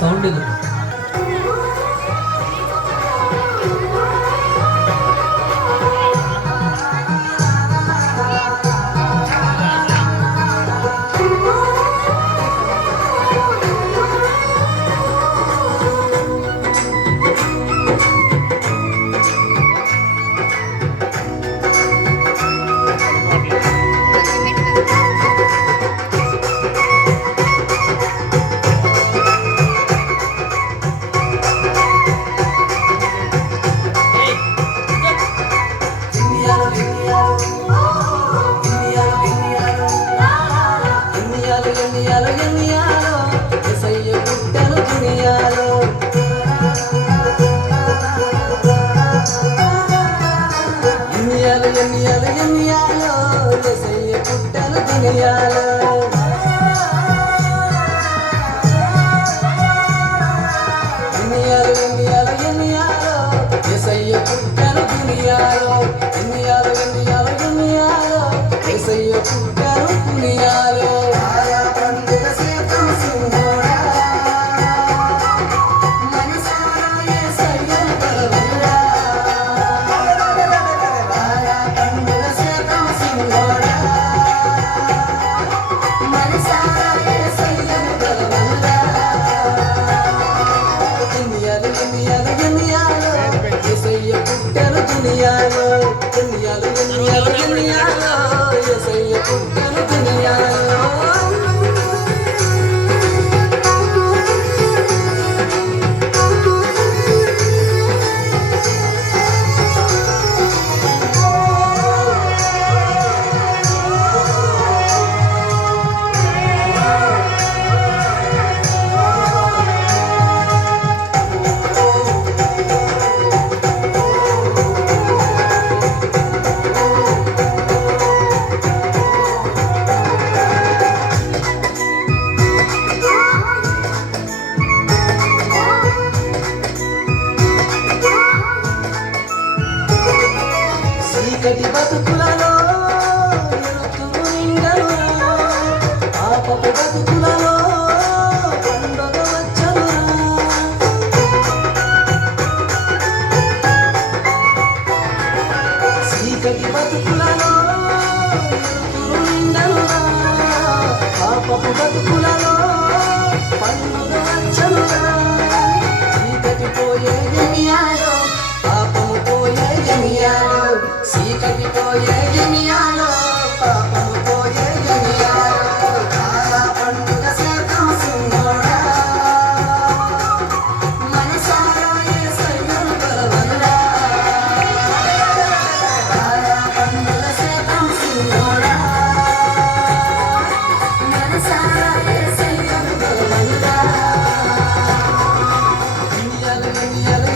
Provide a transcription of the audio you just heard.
Sound ఇది. చీకటి బతుకులలో ఎరుతురు నిండలురా, పాపపు బతుకులలో పండుగ వచ్చనురా. చీకటి బతుకులలో ఎరుతురు నిండలురా, పాపపు బతుకులలో పండుగ వచ్చనురా. చీకటి పోయే గమియాలో, పాపము పోయే గమియాలో, చీకటి పోయే గమియాలో, పాపము పోయే గమియాలో. చాలా పండుగ చేద్దాం సింగోడా, మనసారా యేసయ్యను కొలవనురా. చాలా పండుగ చేద్దాం సింగోడా, మనసారా యేసయ్యను కొలవనురా. గమియాలు గమియాలు